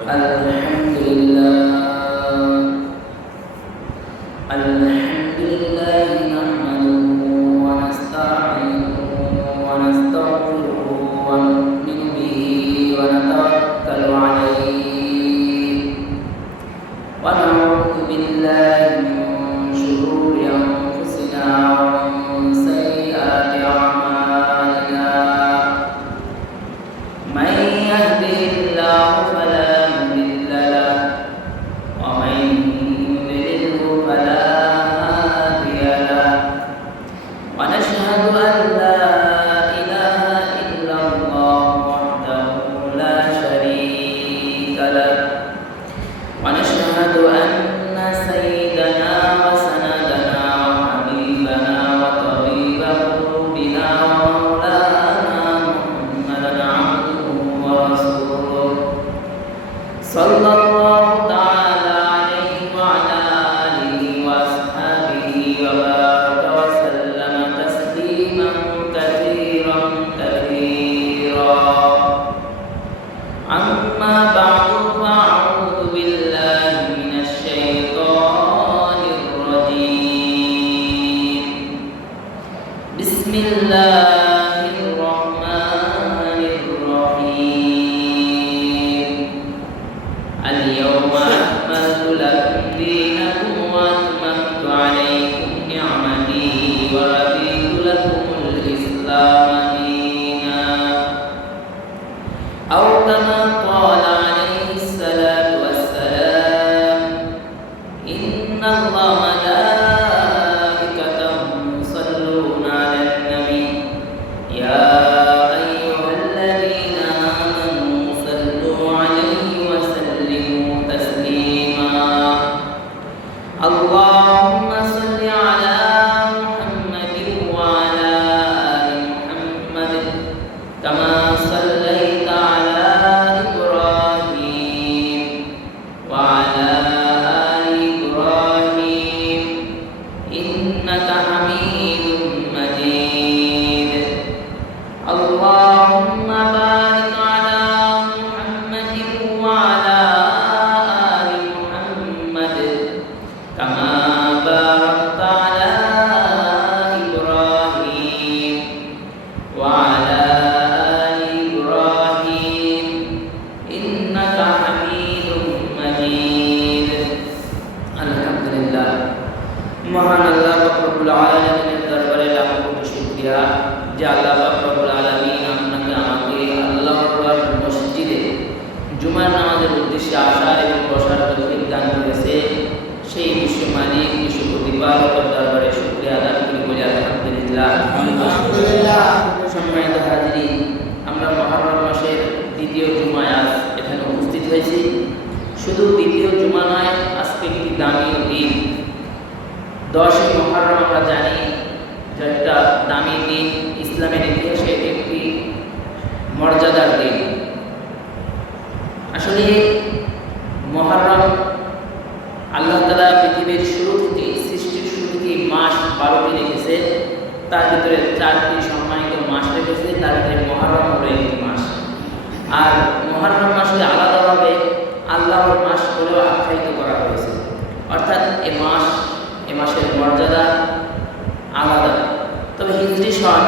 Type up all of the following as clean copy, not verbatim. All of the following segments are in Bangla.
الحمد لله نحمده ونستعينه ونستغفره ونؤمن به ونتوكل عليه ونعوذ بالله من شرور أنفسنا ومن سيئات أعمالنا من يهده الله فلا مضل له ومن يضلله فلا هادي له ونشهد أن لا إله إلا الله وحده لا شريك له ونشهد أن سيدنا وسندنا وحبيبنا وطبيب قلوبنا ومولانا محمدا عبده ورسوله صلى الله تعالى عليه وعلى آله وأصحابه وبارك وسلم تسليما كثيرا أما بعد فأعوذ بالله من الشيطان الرجيم بسم الله الرحمن الرحيم اليوم أكملت لكم دينكم وأتممت عليكم نعمتي ورضيت لكم الإسلام دينا أو كما قال عليه الصلاة والسلام إن الله ملائكته يصلون على النبي يا أيها الذين آمنوا صلوا عليه وسلموا تسليما اللهم صل على محمد وعلى آل محمد كما صليت على إبراهيم وعلى آل إبراهيم إنك حميد مجيد اللهم بارك على محمد وعلى آل محمد كما باركت على إبراهيم وعلى آل إبراهيم إنك حميد مجيد الحمد لله মহান আল্লাহ রব্বুল আলামিনের দরবারে লাখো শুকরিয়া যে আল্লাহ রব্বুল আলামিন আপনাকে আমাকে আল্লাহর মসজিদে জুমার নামাজের উদ্দেশ্যে আসার এবং বসার তৌফিক দান করেছে সেই বিশ্ব মালিক বিশ্ব প্রতিপালকের দরবারে শুকরিয়া আদায় করি বলি আলহামদুলিল্লাহ। সম্মানিত হাজিরিন, আমরা মুহররম মাসের দ্বিতীয় জুমায় আজ এখানে উপস্থিত হয়েছি। শুধু দ্বিতীয় জুমা নয়, আজকে একটি দামি দিন 10 মুহররম। আমরা জানি যে একটা দামি দিন, ইসলামের ইতিহাসে একটি মর্যাদার দিন। আসলে মুহররম আল্লাহ তাআলা পৃথিবীর শুরু থেকে, সৃষ্টির শুরু থেকে মাস 12টি রেখেছে। তার ভিতরে 4টি সম্মানিত মাস রেখেছে, তার ভিতরে মুহররম হলো একটি মাস। আর মুহররম মাসকে আলাদাভাবে আল্লাহর মাস বলেও আখ্যায়িত করা হয়েছে। অর্থাৎ এ মাসের মর্যাদা আলাদা। তবে হিজরি সন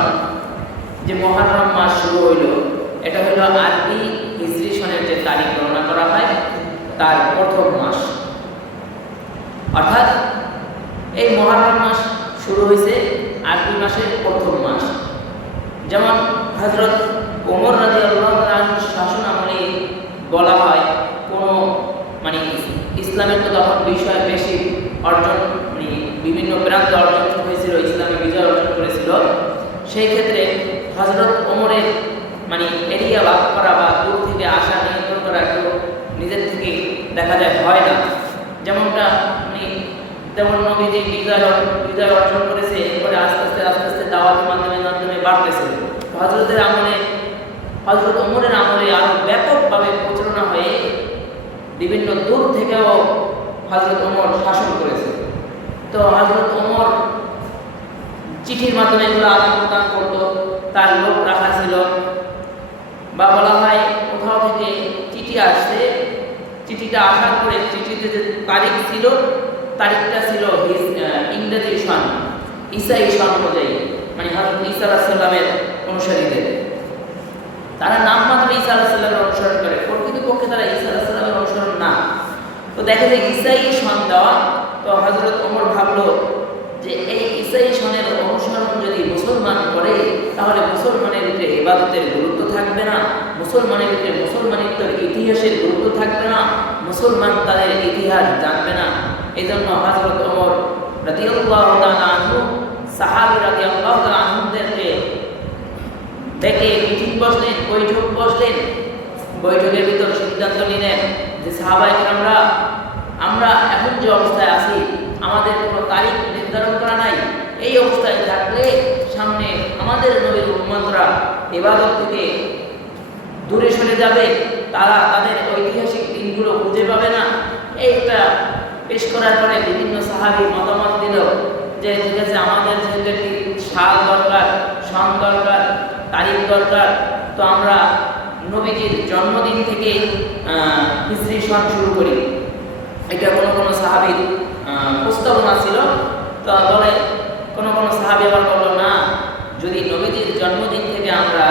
যে মুহররম মাস শুরু হইল, এটা হলো আরবি হিজরি সনের যে তারিখ গণনা করা হয় তার প্রথম মাস। অর্থাৎ এই মুহররম মাস শুরু হয়েছে আরবি মাসের প্রথম মাস। যেমন হযরত ওমর রাদিয়াল্লাহু আনহুর শাসন আমলে বলা হয়, কোনো ইসলামের তো তখন বিষয় বেশি অর্জন, বিভিন্ন প্রান্ত অর্জন হয়েছিল, ইসলামে বিজয় অর্জন করেছিল। সেই ক্ষেত্রে হযরত ওমরের এরিয়া ভাগ করা বা দূর থেকে আসা নিয়ন্ত্রণ করা একটু নিজের থেকে দেখা যায় হয় না। যেমনটা তেমন নবীজি বিজয় অর্জন করেছে, এরপরে আস্তে আস্তে দাওয়াতের মাধ্যমে বাড়তেছে। হযরত ওমরের আমলে আরো ব্যাপকভাবে প্রচারণা হয়ে বিভিন্ন দূর থেকেও হযরত ওমর শাসন করেছে। তো হযরত ওমর চিঠির মাধ্যমে এগুলো আদান প্রদান করতো, তার লোক রাখা ছিল। বা বলা হয় কোথাও থেকে চিঠি আসছে চিঠিটা আসার পরে চিঠিতে যে তারিখ ছিল, তারিখটা ছিল ইংরেজি সন, ঈসাই সন অনুযায়ী, মানে হযরত ঈসা আলাইহিস সালামের অনুসারীদের। তারা নামমাত্র ঈসা আলাইহিস সালামের অনুসরণ করে, প্রকৃতপক্ষে তারা ঈসা আলাইহিস সালামের অনুসরণ না। তো দেখে যে ঈসাই সন দেওয়া, তো হযরত ওমর ভাবলো যে এই ঈসাই সনের অনুসরণ যদি মুসলমান করে তাহলে মুসলমানের ভিতরে ইবাদতের গুরুত্ব থাকবে না, মুসলমানের ভিতরে মুসলমানিত্বের ইতিহাসের গুরুত্ব থাকবে না, মুসলমান তাদের ইতিহাস জানবে না। এই জন্য হযরত ওমর রাদিয়াল্লাহু তাআলা আনহু সাহাবী রাদিয়াল্লাহু তাআলা আনহুদেরকে ডেকে মিটিং বসলেন, বৈঠক বসলেন। বৈঠকের ভিতর সিদ্ধান্ত নিলেন যে সাহাবায়ে কেরামরা, আমরা এখন যে অবস্থায় আছি আমাদের কোনো তারিখ নির্ধারণ করা নাই, এই অবস্থায় থাকলে সামনে আমাদের নবীর উম্মতরা ইবাদত থেকে দূরে সরে যাবে, তারা তাদের ঐতিহাসিক দিনগুলো খুঁজে পাবে না। এইটা পেশ করার পরে বিভিন্ন সাহাবী মতামত দিল যে ঠিক আছে, আমাদের যেহেতু একটি সাল দরকার, সন দরকার, তারিখ দরকার, তো আমরা নবীজির জন্মদিন থেকে হিজরি সন শুরু করি। এটা কোনো সাহাবীর প্রস্তাবনা ছিল। তো বলে কোনো সাহাবী আবার বলল না, যদি নবীজির জন্মদিন থেকে আমরা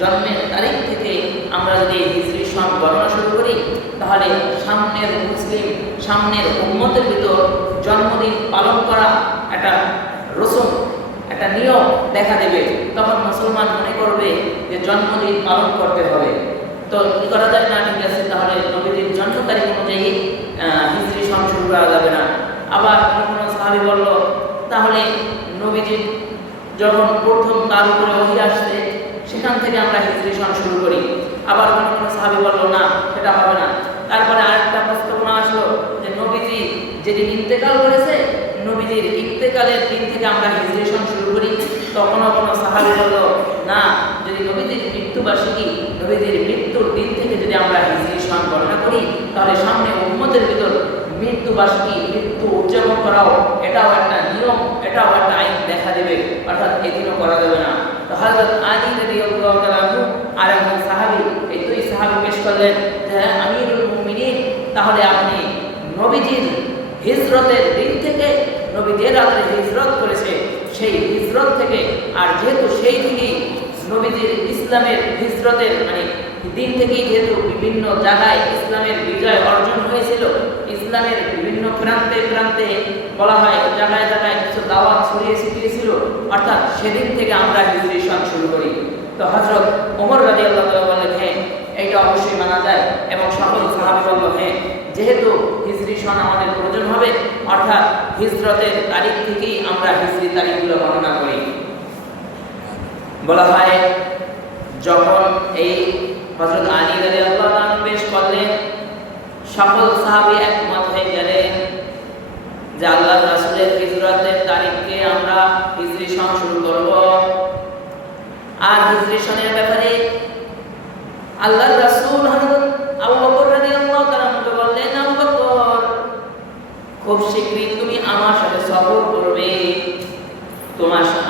জন্মের তারিখ থেকে আমরা যদি হিজরি সন গণনা শুরু করি তাহলে সামনের মুসলিম, সামনের উম্মতের ভিতর জন্মদিন পালন করা একটা রসম, একটা নিয়ম দেখা দেবে। তখন মুসলমান মনে করবে যে জন্মদিন পালন করতে হবে। তো কি করা যায় না, ঠিক আছে, তাহলে নবীজির জন্ম তারিখ অনুযায়ী হিজরি সন শুরু করা যাবে না। আবার কোনো সাহাবী বলল তাহলে নবীজির যখন প্রথম তার উপরে ওহী আসছে সেখান থেকে আমরা হিজরি সন শুরু করি। আবার কোনো সাহাবী বলল না, সেটা হবে না। তারপরে আরেকটা প্রস্তাবনা আসলো যে নবীজি যেদিন ইন্তেকাল করেছে নবীজির ইন্তেকালের দিন থেকে আমরা হিজরি সন শুরু করি। তখন কোনো সাহাবী বলল না, যদি নবীজির মৃত্যুবার্ষিকী, নবীজির মৃত্যুর দিন থেকে যদি আমরা হিজরি সন গণনা করি তাহলে সামনে উম্মতের ভিতর মৃত্যুবার্ষিকী, মৃত্যু উদযাপন করাও এটাও একটা নিয়ম, এটাও একটা আইন দেখা দেবে, অর্থাৎ এদিনও করা যাবে না। তো হযরত আলী রাদিয়াল্লাহু তাআলা আনহু আর একজন সাহাবী, এই দুই সাহাবী পেশ করলেন যে আমিরুল মুমিনিন, তাহলে আপনি নবীজির হিজরতের দিন থেকে, নবী যে রাতে হিজরত করেছে সেই হিজরত থেকে, আর যেহেতু সেই থেকেই নবীজির ইসলামের হিজরতের মানে দিন থেকেই যেহেতু বিভিন্ন জায়গায় ইসলামের বিজয় অর্জন হয়েছিল, ইসলামের বিভিন্ন প্রান্তে প্রান্তে বলা হয় জায়গায় জায়গায় কিছু দাওয়াত ছড়িয়ে ছিটিয়েছিল, অর্থাৎ সেদিন থেকে আমরা হিজরি সন শুরু করি। তো হযরত ওমর রাদিয়াল্লাহু তাআলা বললেন হ্যাঁ, এইটা অবশ্যই মানা যায়। এবং সকল সাহাবী বলল হ্যাঁ, যেহেতু হিজরি সন আমাদের প্রয়োজন হবে, অর্থাৎ হিজরতের তারিখ থেকেই আমরা হিজরি তারিখগুলো গণনা করি। বলা হয় যখন এই হযরত আলী রাদিয়াল্লাহু তাআলা পেশ করলেন, সকল সাহাবী একমত হয়ে গেলেন যে আল্লাহর রাসূলের হিজরতের তারিখকে আমরা হিজরি সন শুরু করব। আর হিজরি সনের ব্যাপারে আল্লাহর রাসূল হযরত আবু বকর রাদিয়াল্লাহু তাআলা বললেন, আবু বকর, খুব শীঘ্রই তুমি আমার সাথে সফর করবে,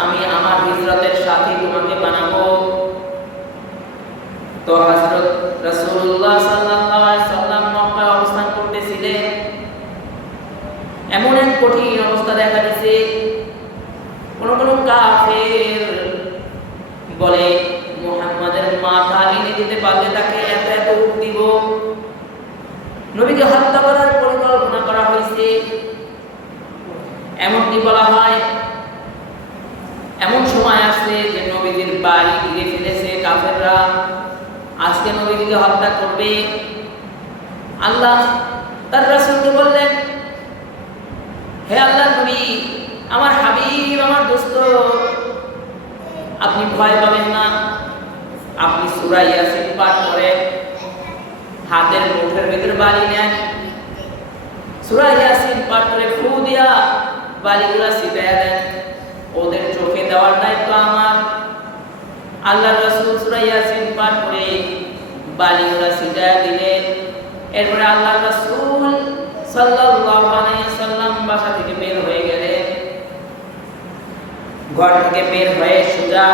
আমি আমার হিজরতের সাথী তোমাকে বানাবো। তো হযরত রাসূলুল্লাহ সাল্লাল্লাহু আলাইহি সাল্লাম মক্কায় অবস্থান করতেছিলেন। এমন এক কঠিন অবস্থা দেখা দিয়েছে, কোন কাফের বলে মুহাম্মাদের মাথা এনে দিতে পারলে তাকে এত এত উট দিব। নবীকে হত্যা করার পরিকল্পনা করা হয়েছে, এমনটি বলা হয়। এমন সময় আসছে যে নবীজির বাড়ি ঘিরে ফেলেছে কাফেররা, আজকে নবীজিকে হত্যা করবে। আল্লাহ তার রাসূলকে বললেন, হে আল্লাহর নবী, আমার হাবিব, আমার দোস্ত, আপনি ভয় পাবেন না। আপনি সূরা ইয়াসিন পাঠ করে হাতের মুঠের ভিতরে বালি নেন, সূরা ইয়াসিন পাঠ করে ফু দিয়া বালিগুলা ছিটাইয়া দেন। ওদের চোখে দেওয়ার দায়িত্ব আমার। আল্লাহর রাসূল সূরা ইয়াসিন পাঠ করে বালিগুলা ছিটাইয়া দিলেন। এরপরে আল্লাহর রাসূল সাল্লাল্লাহু আলাইহি ওয়াসাল্লাম বাসা থেকে বের হয়ে গেলেন। ঘর থেকে বের হয়ে সোজা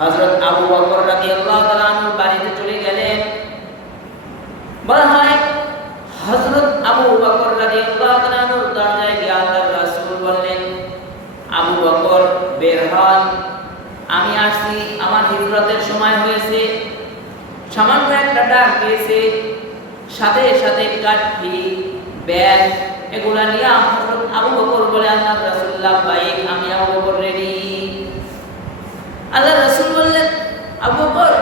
হযরত আবু বকর রাদিয়াল্লাহু তাআলা আনহু বাড়িতে চলে গেলেন। বলা হয় হযরত আবু বকর রাদিয়াল্লাহু তাআলা আনহুর দরজায় গিয়ে আল্লাহর রাসূল বললেন, আবু বকর বের হন, আমি আসছি, আমার হিজরতের সময় হয়েছে। সামান্য একটা ডাক দিয়েছে, সাথে সাথে কাঠি ব্যাগ এগুলা নিয়ে হযরত আবু বকর বলে, আল্লাহর রাসূল লাব্বাইক, আমি আবু বকর রেডি। আল্লাহর রাসূল বললেন, আবু বকর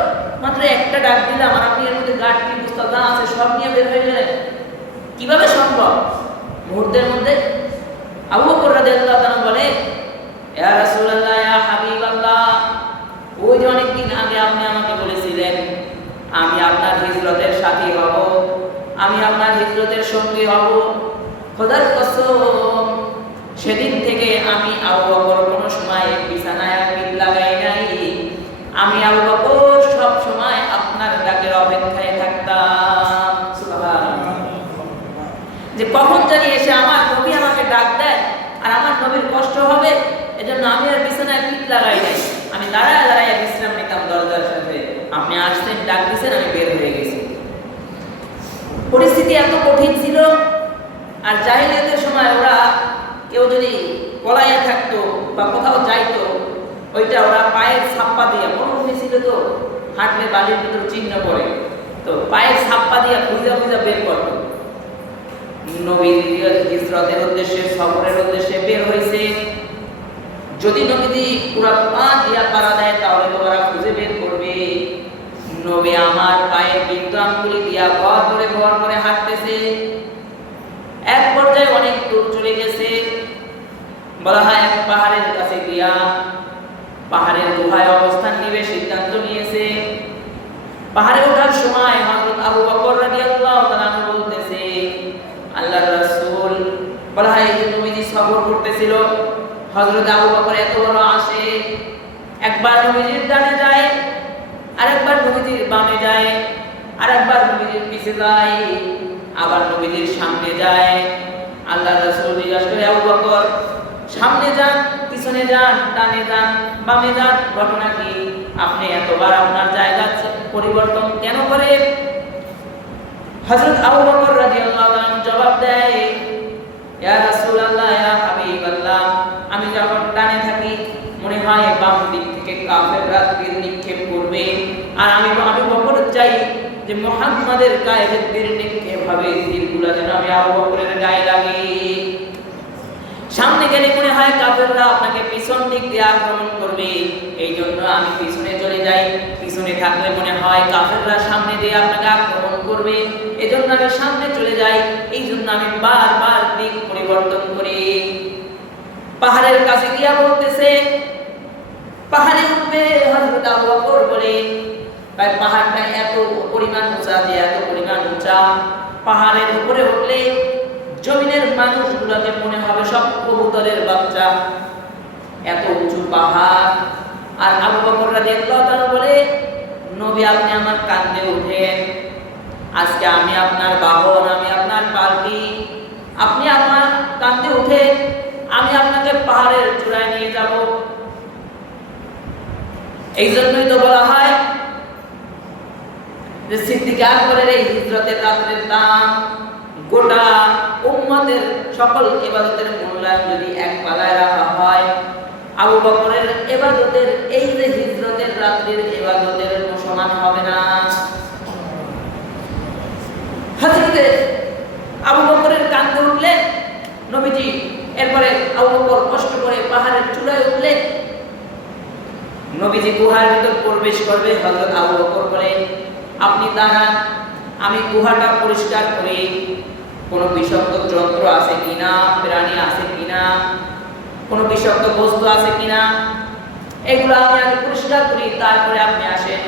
মাত্র একটা ডাক দিলাম আর আপনি এর মধ্যে গাঠি বুস্তা যা আছে সব নিয়ে বের হয়ে গেলেন, কিভাবে সম্ভব? মুহূর্তের মধ্যে আবু বকর রাদিয়াল্লাহু তাআলা বলে, ইয়া রাসূলুল্লাহ, ইয়া হাবিবাল্লাহ, ওই যে অনেকদিন আগে আপনি আমাকে বলেছিলেন আমি আপনার হিজরতের সাথী হব, আমি আপনার হিজরতের সঙ্গী হব, খোদার কসম সেদিন থেকে আমি আবু বকর কোনো সময় বিছানায় পিঠ লাগাই নাই। আমি আবু বকর সব সময় আপনার ডাকের অপেক্ষায় থাকতাম। সুবহানাল্লাহ। যে কখন জানি এসে আমার নবী আমাকে ডাক দেয় আর আমার নবীর কষ্ট হবে, এজন্য আমি আর বিছানায় পিঠ লাগাই নাই, আমি দাঁড়ায় দাঁড়ায় বিশ্রাম নিতাম দরজার সাথে। আপনি আসছেন, ডাক দিয়েছেন, আমি বের হয়ে গেছি। পরিস্থিতি এত কঠিন ছিল। আর জাহিলিয়াতের সময় ওরা কেউ যদি পলাইয়া থাকতো বা কোথাও যাইতো, ওইটা ওরা পায়ের ছাপ্পা দিয়ে, মরুভূমি ছিল তো, হাঁটলে বালির ভিতর চিহ্ন পড়ে, তো পায়ের ছাপ্পা দিয়ে খুঁজা খুঁজা বের করতো। নবীর হিজরতের উদ্দেশ্যে, সফরের উদ্দেশ্যে বের হয়েছে, যদি নবীজি পুরা পা দিয়া পাড়া দেয় তাহলে তো ওরা খুঁজে বের করবে। নবী আমার পায়ের বিন্দু আঙ্গুলি দিয়া ঘর করে হাঁটতেছে। এক পর্যায়ে অনেক দূর চলে গেছে, বলা হয় এক পাহাড়ের কাছে গিয়া পাহাড়ের গুহায় অবস্থান নিবে সিদ্ধান্ত নিয়েছে। পাহাড়ে ওঠার সময় হযরত আবু বকর রাদিয়াল্লাহু তাআলা বলতেছে, আল্লাহর রাসূল, বলা হয় এই যে নবীজি সফর করতেছিল, হযরত আবু বকর এত বড় আসে, একবার নবীজির ডানে যায়, আরেকবার নবীজির বামে যায়, আরেকবার নবীজির পিছে যায়, আবার নবীজির সামনে যায়। আল্লাহর রাসূল জিজ্ঞাসা করে, আবু বকর সামনে যান, পিছনে যান, ডানে যান, বামে যান, ঘটনা কি? আপনি এতবার আপনার জায়গা পরিবর্তন কেন করেন? হযরত আবু বকর রাদিয়াল্লাহু আনহু জবাব দেয়, ইয়া রাসূলুল্লাহ, ইয়া হাবিবাল্লাহ, আমি যখন ডানে থাকি মনে হয় বাম দিক থেকে কাফেররা তীর নিক্ষেপ করবে, আর আমি বকর চাই যে মুহাম্মাদের গায়ে যে তীর নিক্ষেপ হবে, তীরগুলো যেন আমি আবু বকরের গায়ে লাগে। সামনে গেলে মনে হয় কাফেররা আপনাকে পিছন দিক দিয়ে আক্রমণ করবে, এই জন্য আমি পিছনে চলে যাই। পিছনে থাকলে মনে হয় কাফেররা সামনে দিয়ে আপনাকে আক্রমণ করবে, এজন্য আমি সামনে চলে যাই। এই জন্য আমি বারবার দিক পরিবর্তন করি। পাহাড়ের কাছে গিয়া বলতেছে, পাহাড়ে উঠবে হযরত আবু বকর বলে, তাই পাহাড়টা এত পরিমাণ উঁচা, যে এত পরিমাণ উঁচা, পাহাড়ের উপরে উঠলে জমিনের মানুষগুলোকে মনে হবে সব কবুতরের বাচ্চা, এত উঁচু পাহাড়। আর আবু বকর রাদিয়াল্লাহু তাআলা বলে, নবী আপনি আমার কাঁধে উঠেন, আজকে আমি আপনার বাহন, আমি আপনার পালকি, আপনি আমার কাঁধে উঠে আমি আপনাকে পাহাড়ের চূড়ায় নিয়ে যাব। এই জন্যই তো বলা হয় যে সিদ্দিক আকবরের এই হিজরতের রাতের দাম গোটা উম্মতের সকল ইবাদতের মূল্যায়ন যদি এক পাল্লায় রাখা হয়, আবু বকরের ইবাদতের এই যে হিজরতের রাতের ইবাদতের সমান হবে না। হযরতে আবু বকরের কাঁধে উঠলেন নবীজি, এরপরে আবু বকর কষ্ট করে পাহাড়ের চূড়ায় উঠলেন। নবীজি গুহার ভিতর প্রবেশ করবে, হযরত আবু বকর বলেন, আপনি দাঁড়ান, আমি গুহাটা পরিষ্কার করি, কোনো বিষাক্ত যন্ত্র আছে কিনা, প্রাণী আছে কিনা, কোনো বিষাক্ত বস্তু আছে কিনা, এগুলো আমি আগে পরিষ্কার করি, তারপরে আপনি আসেন।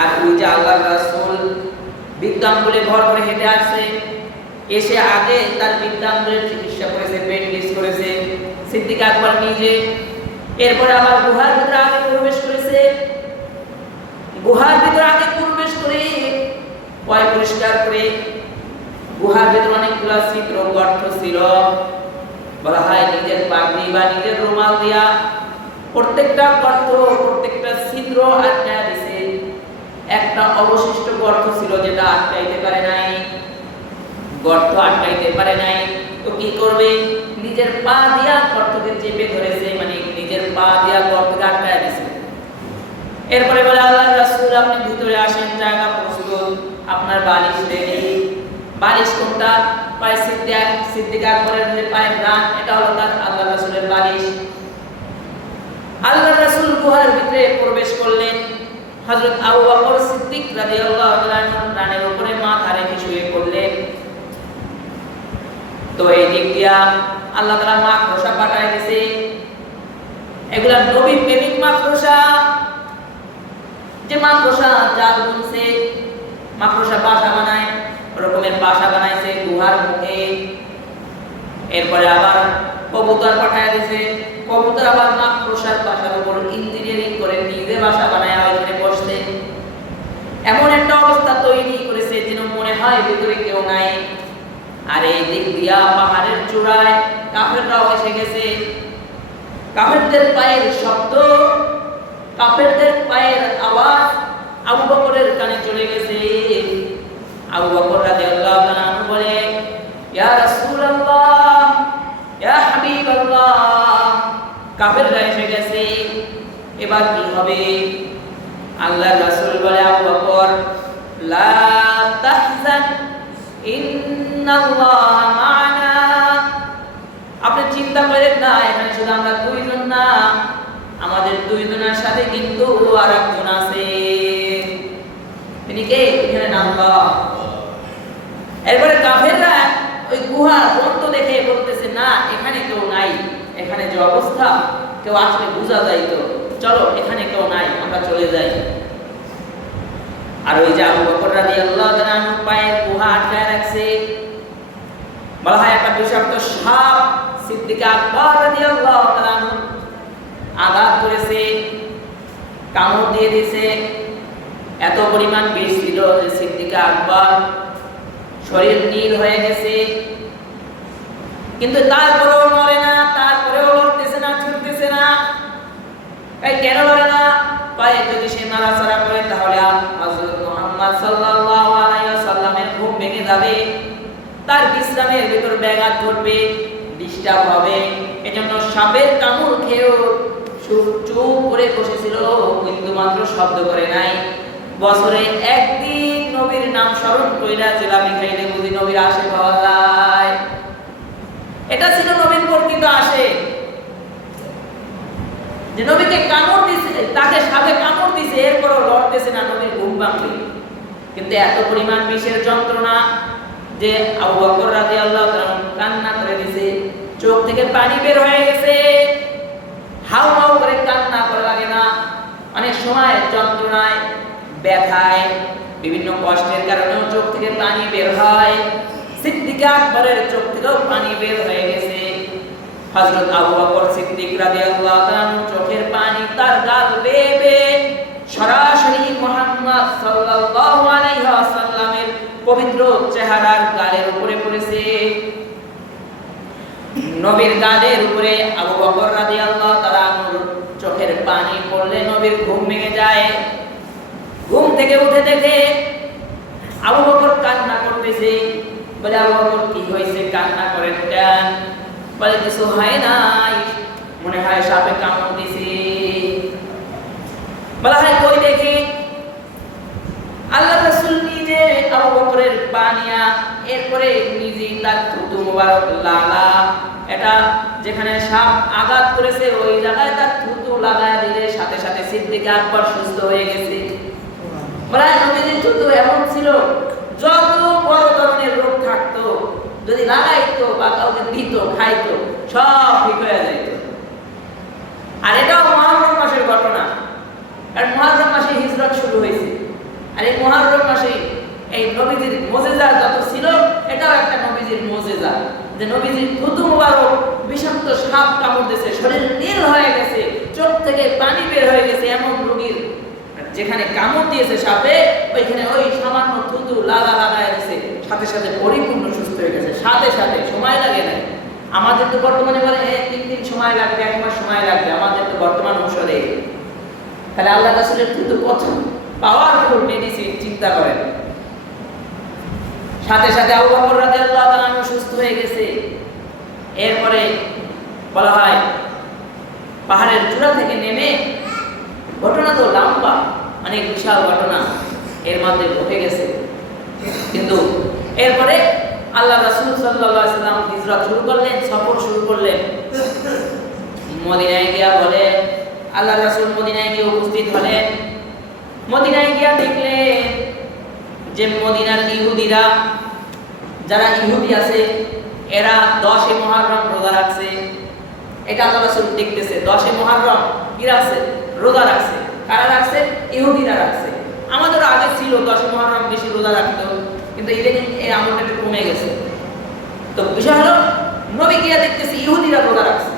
আর ওই যে আল্লাহর রাসূল বিদ্যাঙ্গুলে ভর করে হেঁটে আসছে, এসে আগে তার বিদ্যাঙ্গুলের চিকিৎসা করেছে, ব্যান্ডেজ করেছে সিদ্দিক আকবর নিজে। এরপরে আবার গুহার ভিতরে আগে প্রবেশ করেছে, গুহার ভিতরে আগে প্রবেশ করে পয় পরিষ্কার করে, গুহার ভিতরে অনেকগুলো ছিদ্র গর্ত ছিল, বলা হয় নিজের পাগড়ি বা নিজের রুমাল দিয়া প্রত্যেকটা গর্ত, প্রত্যেকটা ছিদ্র আটকায় দিছে। একটা অবশিষ্ট গর্ত ছিল যেটা আটকাইতে পারে নাই। গর্ত আটকাইতে পারে নাই, তো কি করবে? নিজের পা দিয়া গর্তকে চেপে ধরেছে, মানে নিজের পা দিয়া গর্তকে আটকায় দিয়েছে। এরপরে বলে আল্লাহর রাসূল আপনি ভিতরে আসেন, জায়গা প্রস্তুত, আপনার বালিশ রেডি। বালিশ কোনটা? পায়ে সিদ্দিক আকবরের যে পায়ের রান, এটা হলো তার আল্লাহর রাসূলের বালিশ। আল্লাহর রাসূল গুহার ভিতরে প্রবেশ করলেন। হযরত আবু বকর সিদ্দিক রাদিয়াল্লাহু তাআলা রানের উপরে মাথা রেখে শুয়ে পড়লেন। তো এই দিক দিয়া আল্লাহ তাআলা মাকড়সা পাঠায় দিয়েছে। এগুলা নবী প্রেমিক মাকড়সা, যে মাকড়সা জাল বুনছে, মাকড়সা বাসা বানায়, ওরকমের বাসা বানাইছে গুহার মুখে। এরপরে আবার কবুতর পাঠায় দিয়েছে, কবুতর আবার মাকড়সার বাসার উপর ইঞ্জিনিয়ারিং করে নিজে বাসা বানায় ওইখানে বসছে। এমন একটা অবস্থা তৈরি করেছে যেন মনে হয় ভিতরে কেউ নাই। আর এই দিক দিয়া পাহাড়ের চূড়ায় কাফেররাও এসে গেছে। কাফেরদের পায়ের শব্দ, কাফেরদের পায়ের আওয়াজ আবু বকরের কানে চলে গেছে। আবু বকর রাদিয়াল্লাহু তাআলা আনহু বলে, ইয়া রাসূলুল্লাহ, ইয়া হাবিবাল্লাহ, কাফেররা এসে গেছে, এবার কি হবে? আল্লাহর রাসূল বলে, আবু বকর লা তাহজান ইন্নাল্লাহ মা'না, আপনি চিন্তা করেন না, এখানে শুধু আমরা দুইজন না, আমাদের দুইজনের সাথে কিন্তু আরেকজন আছে। তিনি কে? এখানে নাম আল্লাহ। এরপরে কাফেররা ওই গুহা বন্ধ দেখে বলতেছে, না এখানে কেউ নাই, এখানে যে অবস্থা কেউ আসলে বোঝা যায়, তো চলো এখানে কেউ নাই, আমরা চলে যাই। আর ওই যে আবু বকর রাদিয়াল্লাহু তাআলা পায়ের গুহা আটকায় রাখছে, বলা হয় একটা বিষাক্ত সাপ সিদ্দিক আকবর রাদিয়াল্লাহু তাআলা আঘাত করেছে, কামড় দিয়ে দিয়েছে। এত পরিমাণ বিষ ছিল যে সিদ্দিক আকবর শরীর নীল হয়ে গেছে, কিন্তু তারপরেও মরে না, তারপরেও লড়তেছে না, ছুটতেছে না। এই কেন লড়ে না? পায়ে যদি সে নাড়াচাড়া করে তাহলে হযরত মুহাম্মদ সাল্লাল্লাহু আলাইহি ওয়াসাল্লামের ঘুম ভেঙে যাবে, তার বিশ্রামের ভিতর ব্যাঘাত ঘটবে, ডিস্টার্ব হবে। এজন্য সাপের কামড় খেয়েও চুপ করে বসেছিল, কিন্তু মাত্র শব্দ করে নাই। বছরে একদিন নবীর নাম স্মরণ কইরা জিলাপি খাইলে বুঝি নবীর আশে পাওয়া যায়। এটা ছিল নবীর প্রকৃত আশে, যে নবীকে কামড় দিছে, তাকে সাপে কামড় দিছে, এরপরও লড়তেছে না, নবীর ঘুম ভাঙবে। কিন্তু এত পরিমাণ বিষের যন্ত্রণা যে আবু বকর রাদিয়াল্লাহু তাআলা কান্না করে দিছে, চোখ থেকে পানি বের হয়ে গেছে, হাউ হাউ করে কান্না করা লাগে না। অনেক সময় যন্ত্রণায়, ব্যথায়, বিভিন্ন কষ্টের কারণেও চোখ থেকে পানি বের হয়। সিদ্দিক আকবরের চোখ থেকেও পানি বের হয়ে গেছে। হযরত আবু বকর সিদ্দিক রাদিয়াল্লাহু তাআলা চোখের পানি তার গাল বেয়ে বেয়ে সরাসরি মুহাম্মদ সাল্লাল্লাহু আলাইহি ওয়াসাল্লামের পবিত্র চেহারার গালের উপরে পড়েছে। নবীর গালের উপরে আবু বকর রাদিয়াল্লাহু তাআলা চোখের পানি পড়লে নবীর ঘুম ভেঙে যায়। ঘুম থেকে উঠে দেখে আবু বকর কান্না করতেছে। বলে, আবু বকর কি হয়েছে, কান্না করেন কেন? বলে, কিছু হয় নাই, মনে হয় সাপে কামড় দিছে। বলা হয় কই দেখি। আল্লাহ রাসূল নিজে আবু বকরের পানিয়া, এরপরে নিজে তার থুতু মোবারক লালা, এটা যেখানে সাপ আঘাত করেছে ওই জায়গায় তার থুতু লাগায় দিলে সাথে সাথে সিদ্দিক আকবর সুস্থ হয়ে গেছে। বলা হয় নবীজির থুতু এমন ছিল, যত বড় ধরনের রোগ থাকতো যদি লাগাইতো বা কাউকে দিত, খাইতো, সব ঠিক হয়ে যাইত। আর এটাও মুহররম মাসের ঘটনা, কারণ মুহররম মাসে হিজরত শুরু হয়েছে। আর এই মুহররম মাসে এই নবীজির মুজিজা যত ছিল, এটাও একটা নবীজির মুজিজা, যে নবীজির থুতু মোবারক বিষাক্ত সাপ কামড় দিয়েছে, শরীর নীল হয়ে গেছে, চোখ থেকে পানি বের হয়ে গেছে। এমন রোগীর যেখানে কামড় দিয়েছে সাপে, ওইখানে ওই সামান্য থুতু লাগা লাগায় দিয়েছে, সাথে সাথে পরিপূর্ণ সুস্থ হয়ে গেছে, সাথে সাথে, সময় লাগে না। আমাদের তো বর্তমানে বলে 3 দিন সময় লাগবে, 1 মাস সময় লাগবে, আমাদের তো বর্তমান অনুসারে। তাহলে আল্লাহ রাসূলের থুতু কত পাওয়ারফুল মেডিসিন, চিন্তা করেন। সাথে সাথে আবু বকর রাদিয়াল্লাহু তাআলা সুস্থ হয়ে গেছে। এরপরে বলা হয় পাহাড়ের চূড়া থেকে নেমে, ঘটনা তো লম্বা, অনেক বিশাল ঘটনা এর মধ্যে ঘটে গেছে, কিন্তু এরপরে আল্লাহ রাসূল সাল্লাল্লাহু আলাইহি ওয়াসাল্লাম হিজরত শুরু করলেন, সফর শুরু করলেন। মদিনায় গিয়া বলে আল্লাহ রাসূল মদিনায় গিয়ে উপস্থিত হলেন। মদিনায় গিয়া দেখলেন যে মদিনার ইহুদিরা, যারা ইহুদি আছে, এরা 10 মুহররম রোজা রাখছে। এটা আল্লাহ রাসূল দেখতেছে, 10 মুহররম কি রাখছে? রোজা রাখছে। কারা রাখছে? ইহুদিরা রাখছে। আমাদের আগে ছিল 10 মুহররম বেশি রোজা রাখতো, কিন্তু ইদানিং এই আমলটা একটু কমে গেছে। তো বিষয় হলো নবী গিয়া দেখতেছে ইহুদিরা রোজা রাখছে।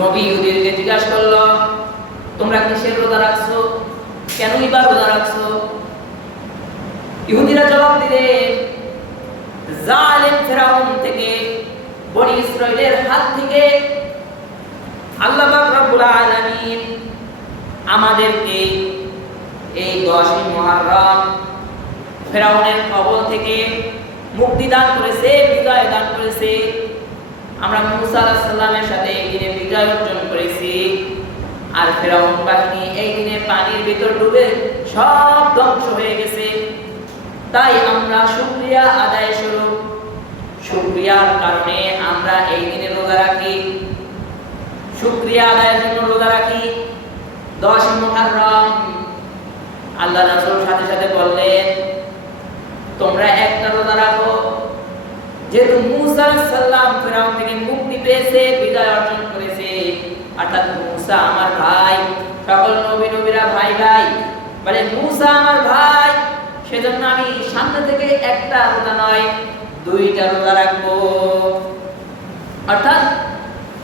নবী ইহুদিদেরকে জিজ্ঞাসা করলো, তোমরা কিসের রোজা রাখছো? কেনই বা রোজা রাখছো? ইহুদিরা জবাব দিলে, জালিম ফেরাউন থেকে, বনি ইসরাইলের হাত থেকে আল্লাহ পাক রব্বুল আলামিন আমাদেরকে এই 10 মুহররম ফেরাউনের কবল থেকে মুক্তি দান করেছে, বিজয় দান করেছে। আমরা মুসা আলাইহিস সালামের সাথে এই দিনে বিজয় অর্জন করেছি। আর ফেরাউন বাহিনী এই দিনে পানির ভিতর ডুবে সব ধ্বংস হয়ে গেছে। তাই আমরা শুকরিয়া আদায় স্বরূপ, শুকরিয়ার কারণে আমরা এই দিনে রোজা রাখি, শুকরিয়া আদায়ের জন্য রোজা রাখি 10 মুহররম। আল্লাহ রাসূল সাথে সাথে বললেন, তোমরা একটা রোজা রাখো। যেহেতু মুসা আলাইহিস সালাম ফেরাউন থেকে মুক্তি পেয়েছে, বিজয় অর্জন করেছে, অর্থাৎ মুসা আমার ভাই, সকল নবীরা ভাই ভাই, বলে মুসা আমার ভাই, সেজন্য আমি সামনে থেকে একটা রোজা নয় 2টা রোজা রাখবো। অর্থাৎ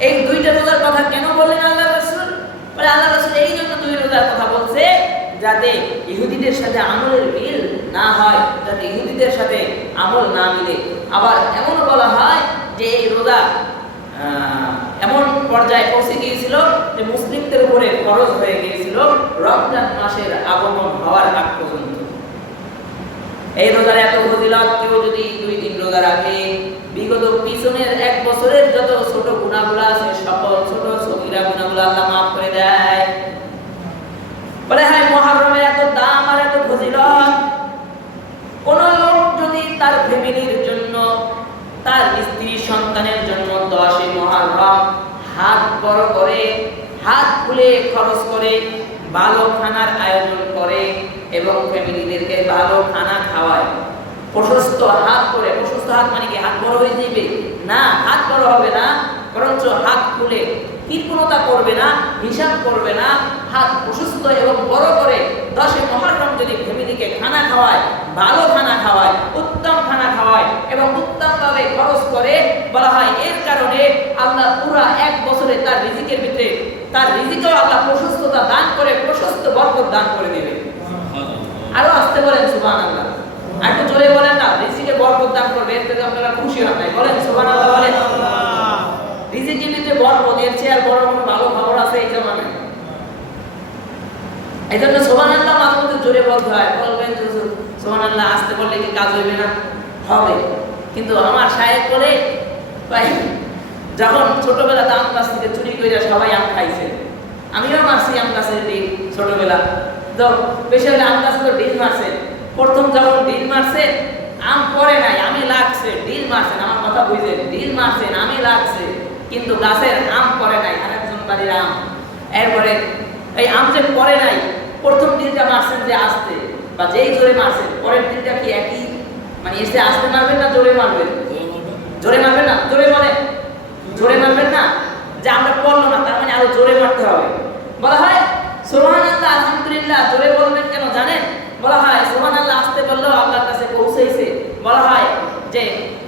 এই 2টা রোজার কথা কেন বললেন আল্লাহ রাসূল? বলে আল্লাহ রাসূল এই জন্য 2 রোজার কথা বলছে, যাতে ইহুদিদের সাথে আমলের মিল না হয়, যাতে ইহুদিদের সাথে আমল না মিলে। আবার এমনও বলা হয় যে এই রোজা এমন পর্যায়ে পৌঁছে গিয়েছিল যে মুসলিমদের উপরে ফরজ হয়ে গিয়েছিল রমজান মাসের আগমন হওয়ার আগ পর্যন্ত। এই রোজার এত ফজিলত, কেউ যদি 2 দিন রোজা রাখে, বিগত পিছনের 1 বছরের যত ছোট গুনাহগুলো আছে, সকল ছোট সগীরা গুনাহগুলো আল্লাহ মাফ করে দেয়। বলে হ্যাঁ, মুহররমের এত দাম আর এত ফজিলত, কোন লোক যদি তার ফ্যামিলির জন্য, তার স্ত্রী সন্তানের জন্য 10 মুহররম হাত বড় করে, হাত খুলে খরচ করে, ভালো খানার আয়োজন করে এবং ফ্যামিলিদেরকে ভালো খানা খাওয়ায়, প্রশস্ত হাত করে, প্রশস্ত হাত মানে কি হাত বড় হয়ে যাবে না, হাত বড় হবে না, বরঞ্চ হাত খুলে কৃপণতা করবে না, হিসাব করবে না, হাত প্রশস্ত এবং বড় করে 10 মুহররম যদি ফ্যামিলিকে খানা খাওয়ায়, ভালো খানা খাওয়ায়, উত্তম খানা খাওয়ায় এবং উত্তমভাবে খরচ করে, বলা হয় এর কারণে আল্লাহ পুরা 1 বছরে তার রিজিকের ভিতরে, তার রিজিকেও আল্লাহ প্রশস্ততা দান করে, প্রশস্ত বরকত দান করে দেবে। আরো আসতে বলেন সুবহানাল্লাহ, আর একটু জোরে বলেন না, রিজিকে বরকত দান করবে, এতে আপনারা খুশি হন নাই? বলেন সুবহানাল্লাহ, বলেন। রিজিকের ভিতরে বরকত, এর চেয়ে আর বড় কোনো ভালো খবর আছে এই জামানায়? এই জন্য সুবহানাল্লাহ মাঝে মধ্যে জোরে বলতে হয়। বলবেন সুবহানাল্লাহ আসতে বললে কি কাজ হইবে না? হবে। কিন্তু আমার শায়েখ বলে, ভাই যখন ছোটবেলাতে আম গাছ থেকে চুরি করে সবাই আম খাইছে, আমিও মারছি আম গাছের ডিম ছোটবেলা, তো বেশি হলে আম গাছ তো ডিল মারছে। প্রথম যখন ডিল মারছে, আম পড়ে নাই, আমি লাগছে, ডিল মারছেন, আমার কথা বুঝলেন, ডিল মারছেন, আমি লাগছে, কিন্তু গাছের আম পড়ে নাই, আরেকজন বাড়ির আম। এরপরে এই আম যে পড়ে নাই, প্রথম ডিলটা মারছেন যে আসতে, বা যেই জোরে মারছেন, পরের ডিলটা কি একই, মানে এসে আসতে মারবেন না জোরে মারবেন? জোরে মারবেন না? জোরে বলেন, জোরে মারবেন না? যে আমরা পড়লো না, তার মানে আরো জোরে মারতে হবে। বলা হয় সুবহানাল্লাহ, আলহামদুলিল্লাহ জোরে বলবেন কেন জানেন? বলা হয় সুবহানাল্লাহ আসতে বললেও আল্লাহর কাছে পৌঁছেছে। বলা হয় যে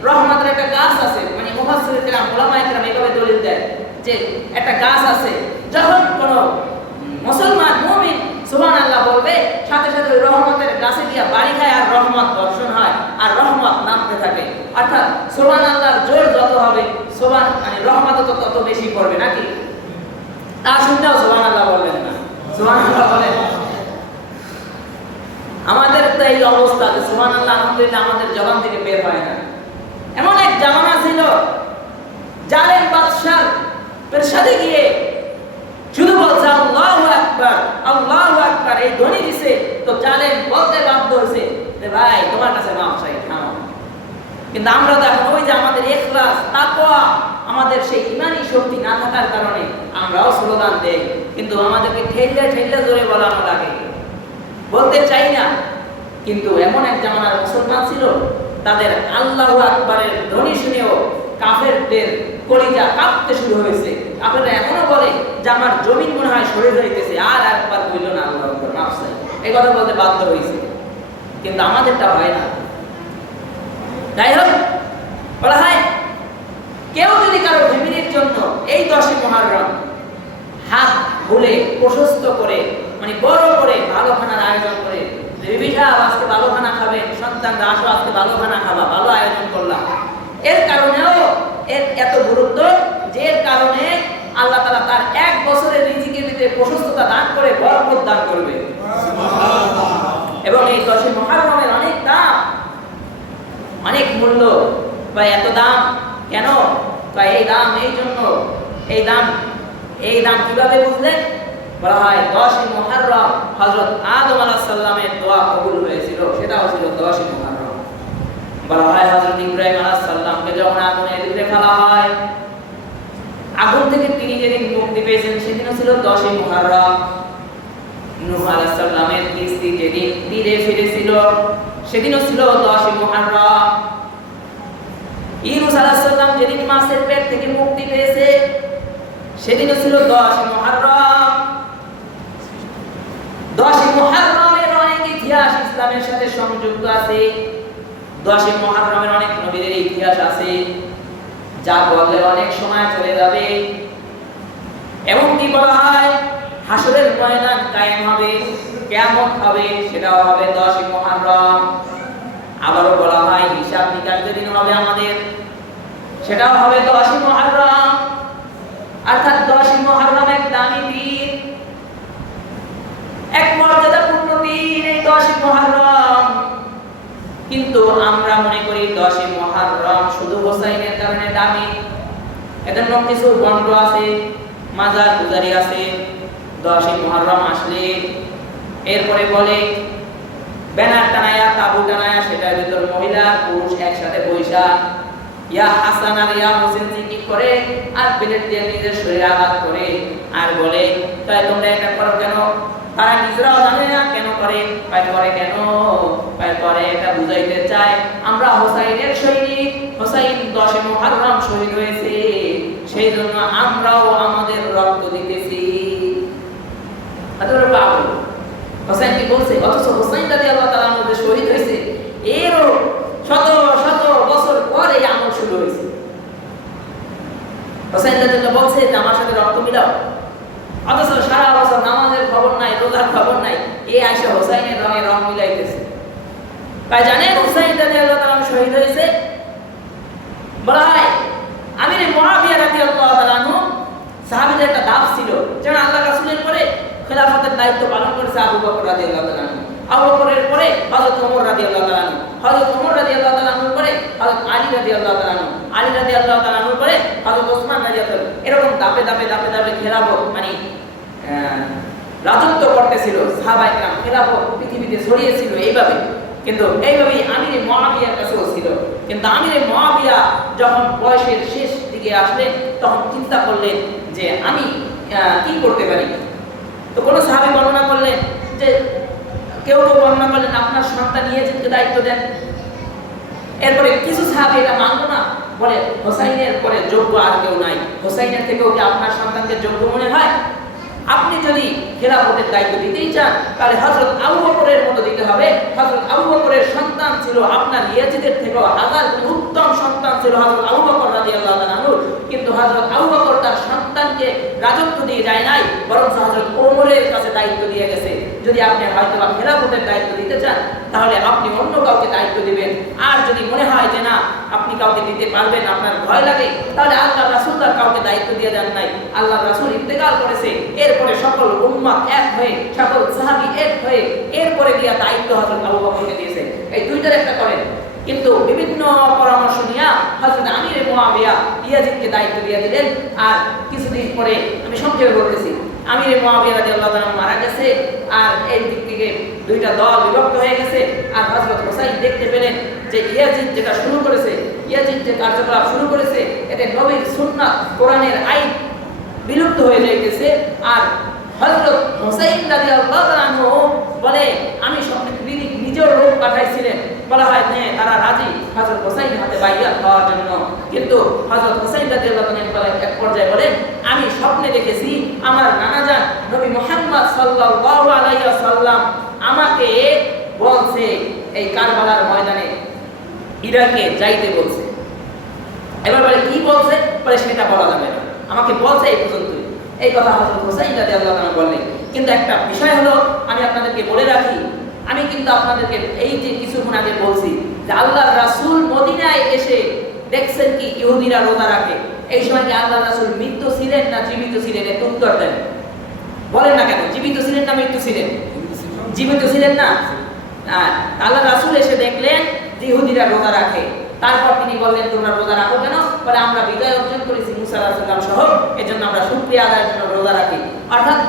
রহমতের একটা গাছ আছে, মানে মুফাসসির কেরাম, উলামায়ে কেরাম এইভাবে দলিল দেয় যে একটা গাছ আছে, যখন কোনো মুসলমান মুমিন সুবহানাল্লাহ বলবে, সাথে সাথে ওই রহমতের গাছে গিয়া বাড়ি খায় আর রহমত বর্ষণ হয় আর রহমত নামতে থাকে। অর্থাৎ সুবহানাল্লাহর জোর যত হবে, মানে রহমত তত বেশি পড়বে নাকি? তা শুনতেও সুবহানাল্লাহ বলবেন না? সুবহানাল্লাহ বলেন। আমাদের তো এই অবস্থা, সুবহানাল্লাহ আলহামদুলিল্লাহ আমাদের জবান থেকে বের হয় না। এমন এক জামানা ছিল জালেম বাদশার পেশাদে গিয়ে শুধু বলছে আল্লাহু আকবার, আল্লাহু আকবার, এই ধ্বনি দিছে তো জালেম বলতে বাধ্য হয়েছে যে ভাই তোমার কাছে মাফ চাই, থামো। কিন্তু আমরা তো এখন ওই যে আমাদের ইখলাস তাকওয়া, আমাদের সেই ইমানি শক্তি না থাকার কারণে আমরাও স্লোগান দেই, কিন্তু আমাদেরকে ঠেললে ঠেললে জোরে বলানো লাগে, বলতে চাই না। কিন্তু এমন এক জামানার মুসলমান ছিল, তাদের আল্লাহু আকবারের ধ্বনি শুনেও কাফেরদের কলিজা কাঁপতে শুরু হয়েছে। কাফেররা এখনো বলে যে আমার জমিন মনে হয় সরে যাইতেছে, আর একবার বলল না আল্লাহু আকবার, মাফ চাই, এই কথা বলতে বাধ্য হয়েছে। কিন্তু আমাদেরটা হয় না। যাই হোক, বলা হয় কেউ যদি কারো ফ্যামিলির জন্য এই 10ই মুহররম হাত ভুলে প্রশস্ত করে, মানে বড় করে ভালো খানার আয়োজন করে, বিবিধা আজকে ভালো খানা খাবে, সন্তানরা আসো আজকে ভালো খানা খাবা, ভালো আয়োজন করলাম, এর কারণেও এর এত গুরুত্ব যে এর কারণে আল্লাহ তাআলা তার 1 বছরের রিজিকের ভিতরে প্রশস্ততা দান করে বরকত দান করবে। এবং এই 10ই মুহররমের অনেক দাম, অনেক মূল্য। বা এত দাম কেন? বা এই দাম এই জন্য, এই দাম কিভাবে বুঝলেন? বলা হয় 10ই মুহররম হযরত আদম আলাইহিস সালামের দোয়া কবুল হয়েছিল, সেটাও ছিল 10ই মুহররম। বলা হয় হযরত ইব্রাহিম আলাইহিস সালামকে যখন আগুনের ভিতরে ফেলা হয়, আগুন থেকে তিনি যেদিন মুক্তি পেয়েছেন সেদিনও ছিল 10ই মুহররম। নূহ আলাইহিস সালামের কিস্তি যেদিন তীরে ফিরেছিল সেদিনও ছিল 10ই মুহররম। ইউনূস আলাইহিস সালাম যেদিন মাছের পেট থেকে মুক্তি পেয়েছে সেদিনও ছিল 10ই মুহররম। 10ই মুহররমের অনেক ইতিহাস ইসলামের সাথে সংযুক্ত আছে। 10ই মুহররমের অনেক নবীদের ইতিহাস আছে, যা বললে অনেক সময় চলে যাবে। এবং কি বলা হয় হাসরের ময়দান কায়েম হবে, কিয়ামত হবে, সেটাও হবে 10ই মুহররম। আবারও বলা হয় হিসাব নিকাশ যেদিন হবে আমাদের, সেটাও হবে 10ই মুহররম। অর্থাৎ 10ই মুহররম এক দামি দিন, এক মর্যাদাপূর্ণ দিন এই 10ই মুহররম। কিন্তু আমরা মনে করি 10ই মুহররম শুধু হোসাইনের কারণে দামি। এজন্য কিছু বন্ড আছে, মাজার পূজারি আছে, 10ই মুহররম আসলে এরপরে বলে ব্যানার টানায়া, তাবু টানায়া, সেটার ভিতর মহিলা পুরুষ একসাথে বৈশা ইয়া হাসান আর ইয়া হোসেন জিকির করে আর প্লেট দিয়ে নিজের শরীরে আঘাত করে আর বলে তাই তোমরা এটা করো কেন? তারা নিজেরাও জানে না কেন করে, করে কেন করে এটা বুঝাইতে চায় আমরা হোসাইনের সৈনিক, হোসাইন 10ই মুহররম শহীদ হয়েছে, সেই জন্য আমরাও আমাদের রক্ত দিতেছি। পাগল হোসাইন কি বলছে? অথচ হোসাইন রাদিয়াল্লাহু তাআলা যে শহীদ হয়েছে এরও শত শত বছর পরে আমল শুরু হয়েছে। হোসাইন রাদিয়াল্লাহু বলছে যে আমার সাথে রক্ত মিলাও, অথচ সারা বছর নামাজের খবর নাই, রোজার খবর নাই, এই আয়েশা হোসাইনের রঙে রং মিলাইতেছে। তাই জানেন হোসাইন রাদিয়াল্লাহু তাআলা শহীদ হয়েছে? বলা হয় আমির মুআবিয়া রাদিয়াল্লাহু তাআলা সাহাবীদের একটা দাব ছিল, যেন আল্লাহ রাসূলের পরে খেলাফতের দায়িত্ব পালন করেছে আবু বকর রাদিয়াল্লাহু তাআলা, আবু বকরের পরে হযরত ওমর রাদিয়াল্লাহু তাআলা, হযরত ওমর রাদিয়াল্লাহু তাআলার পরে হযরত আলী রাদিয়াল্লাহু তাআলা, আলী রাদিয়াল্লাহু তাআলার পরে হযরত ওসমান রাদিয়াল্লাহু তাআলা, এরকম ধাপে ধাপে ধাপে ধাপে খেলাফত মানে রাজত্ব করতেছিল সাহাবায়ে কেরাম, খেলাফত পৃথিবীতে ছড়িয়েছিল এইভাবে। কিন্তু এইভাবেই আমির মুআবিয়ার কাছেও ছিল। কিন্তু আমির মুআবিয়া যখন বয়সের শেষ দিকে আসলেন তখন চিন্তা করলেন যে আমি কি করতে পারি। তো কোনো সাহাবী বর্ণনা করলেন যে কেউ বর্ণনা করলেন আপনার সন্তান নিয়ে যেতে দায়িত্ব দেন। এরপরে কিছু সাহাবী এটা মানলো না, বলে হোসাইনের পরে যোগ্য আর কেউ নাই, হোসাইনের থেকেও কি আপনার সন্তানকে যোগ্য মনে হয়? আপনি যদি খেলাফতের দায়িত্ব দিতেই চান তাহলে হযরত আবু বকরের মতো দিতে হবে। হযরত আবু বকরের সন্তান ছিল আপনার ইয়াজিদের থেকেও হাজার গুণ উত্তম সন্তান ছিল হযরত আবু বকর রাদিয়াল্লাহু তাআলা। কিন্তু হযরত আবু বকর তার সন্তানকে রাজত্ব দিয়ে যায় নাই, বরং হযরত ওমরের কাছে দায়িত্ব দিয়ে গেছে। যদি আপনি হয়তো খেলাফতের দায়িত্ব দিতে চান তাহলে আপনি অন্য কাউকে দায়িত্ব দিবেন। আর যদি মনে হয় যে না আপনি কাউকে দিতে পারবেন, আপনার ভয় লাগে, তাহলে আল্লাহ রাসূল তার কাউকে দায়িত্ব দিয়ে দেন নাই। আল্লাহ রাসূল ইন্তেকাল করেছে, এরপরে সকল উম্মাত এক হয়ে, সকল সাহাবী এক হয়ে এরপরে দিয়া দায়িত্ব হযরত আবু বকরকে দিয়েছে। এই দুইটার একটা করেন। কিন্তু বিভিন্ন পরামর্শ নিয়ে হযরত আমির মুয়াবিয়া ইয়াজিদকে দায়িত্ব দিয়ে দিলেন। আর কিছুদিন পরে, আমি সংক্ষেপে বলতেছি, আমির মুয়াবিয়া রাদিয়াল্লাহু তাআলা মারা গেছে। আর এই দিক থেকে দুইটা দল বিভক্ত হয়ে গেছে। আর হযরত হুসাইন দেখতে পেলেন যে ইয়াজিদ যেটা শুরু করেছে, ইয়াজিদ যে কার্যকলাপ শুরু করেছে, এতে নবীর সুন্নাত কোরআনের আইন বিলুপ্ত হয়ে যাইতেছে। আর হযরত হুসাইন রাদিয়াল্লাহু তাআলা বলে, আমি স্বপ্নে নিজের লোক পাঠাইছিলেন, বলা হয় যে তারা রাজি হযরত হুসাইনের হাতে বাইয়াত হওয়ার জন্য। কিন্তু হযরত হুসাইন রাদিয়াল্লাহু তাআলা এক পর্যায়ে বলেন, আমি স্বপ্নে দেখেছি আমার নানাজান নবী মুহাম্মদ সাল্লাল্লাহু আলাইহি ওয়াসাল্লাম আমাকে বলছে এই কারবালার ময়দানে ইরাকে যাইতে বলছে। এবার বলে কি বলছে, বলে সেটা বলা যাবে না, আমাকে বলছে এই পর্যন্তই। এই কথা হযরত হুসাইন রাদিয়াল্লাহু তাআলা বললেন। কিন্তু একটা বিষয় হলো, আমি আপনাদেরকে বলে রাখি, আমি কিন্তু আপনাদেরকে এই যে কিছুক্ষণ আগে বলছি যে আল্লাহর রাসূল মদিনায় এসে দেখছেন কি ইহুদিরা রোজা রাখে। এই সময় কি আল্লাহর রাসূল মৃত্যু ছিলেন না জীবিত ছিলেন? একটু উত্তর দেন, বলেন না কেন? জীবিত ছিলেন না মৃত্যু ছিলেন? জীবিত ছিলেন না? আল্লাহর রাসূল এসে দেখলেন যে ইহুদিরা রোজা রাখে। তারপর তিনি বললেন, তোমরা রোজা রাখো কেন? বলে, আমরা বিজয় অর্জন করেছি মুসা আলাইহিস সালাম সহ, এজন্য আমরা শুকরিয়া আদায়ের জন্য রোজা রাখি। অর্থাৎ